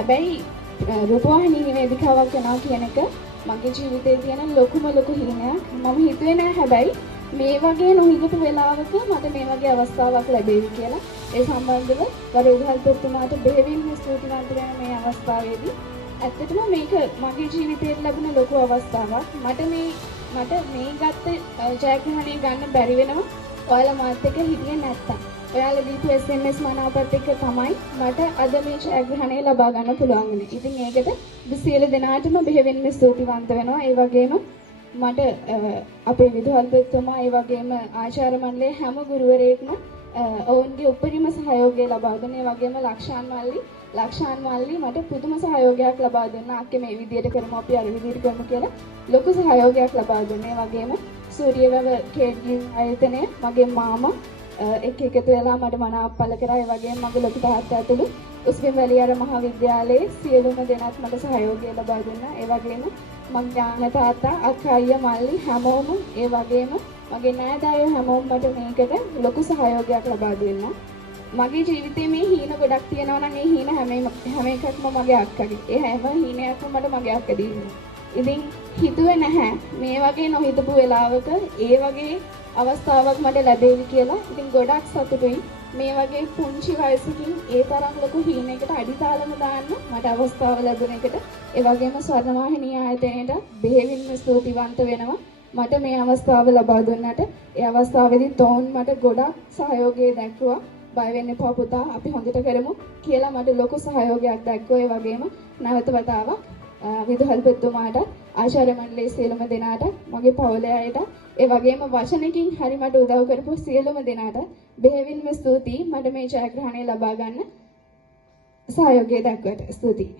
හැබැයි රූපවාහිනී නිවේදිකාවක් වෙනවා කියන එක මගේ ජීවිතේ තියෙන ලොකුම හිණයක්. මම හිතුවේ නෑ හැබැයි මේ වගේ නොහිතපු වෙලාවක මට මේ වගේ අවස්ථාවක් ලැබෙවි කියලා. ඒ සම්බන්ධව වඩ උගල්පොත්තුමාට බෙහෙවින්ම ස්තුතිවන්ත වෙන මේ අවස්ථාවේදී ඇත්තටම මේක මගේ ජීවිතේට ලැබුණ ලොකු අවස්ථාවක්. මට මේ ගත්ත ජයග්‍රහණය ගන්න බැරි වෙනවා ඔයාලා මාත් එක්ක හිටියේ නැත්තම්. ඔයාලා දීපු SMS මනාපත් එක්ක තමයි මට අද මේ ජයග්‍රහණය ලබා ගන්න පුළුවන් වුනේ. ඉතින් ඒකට සියලු දෙනාටම බෙහෙවින්ම ස්තුතිවන්ත වෙනවා. ඒ වගේම මට අපේ විදුහල්පතිතුමා ඒ වගේම ආචාර්ය මණ්ඩලයේ හැම ගුරුවරයෙක්ම ඔවුන්ගේ උපරිම සහයෝගය ලබා දුන්නා. ඒ වගේම ලක්ෂාන් මල්ලි මට පුදුම සහයෝගයක් ලබා දුන්නා. අක්කේ මේ විදියට කරමු අපි අර විදියට කරමු කියලා ලොකු සහයෝගයක් ලබා දුන්නා. ඒ වගේම සූර්යවැව කේඩ්ජි ආයතනය මගේ මාමා එකතු වෙලා මට මනාප්පල කරා. ඒ වගේම මගේ ලොකු තාත්තා ඇතුළු උස්බිම්වැලියාර මහාවිද්‍යාලයේ සියලුම දෙනාත් මට සහයෝගය ලබා දුන්නා. ඒ වගේම මගේ ඥාන තාත්තා අක්කා අයියා මල්ලි හැමෝම ඒ වගේම මගේ නෑදෑයෝ හැමෝම මට මේකට ලොකු සහයෝගයක් ලබා දුන්නා. මගේ ජීවිතේ මේ හීන ගොඩක් තියෙනවා නම් ඒ හීන හැම එකක්ම මගේ අක්කගේ. ඒ හැම හීනයක්ම මට මගේ අක්ක දීලා. ඉතින් හිතුවේ නැහැ මේ වගේ නොහිතපු වෙලාවක ඒ වගේ අවස්ථාවක් මට ලැබෙවි කියලා. ඉතින් ගොඩක් සතුටුයි මේ වගේ පුංචි වයසකින් ඒ තරම් ලොකු හීනයකට අඩිතාලම දාන්න මට අවස්ථාව ලැබුණ එකට. ඒ වගේම ස්වර්ණවාහිනී ආයතනයට බෙහෙවින්ම ස්තුතිවන්ත වෙනවා මට මේ අවස්ථාව ලබා දුන්නට. ඒ අවස්ථාවේදී තෝන් මට ගොඩක් සහයෝගය දැක්වුවා. බය වෙන්න එපා පුතා අපි හොඳට කරමු කියලා මට ලොකු සහයෝගයක් දැක්වුවා. ඒ වගේම නැවත වතාවක් විදුහල්පතිතුමාට ආචාර්ය මණ්ඩලයේ සියලුම දෙනාට මගේ පවුලේ අයට ඒ වගේම වචනකින් හරි මට උදව් කරපු සියලුම දෙනාට බෙහෙවින්ම ස්තුතියි මට මේ ජයග්‍රහණය ලබා ගන්න සහයෝගය දක්වන්නට. ස්තුතියි.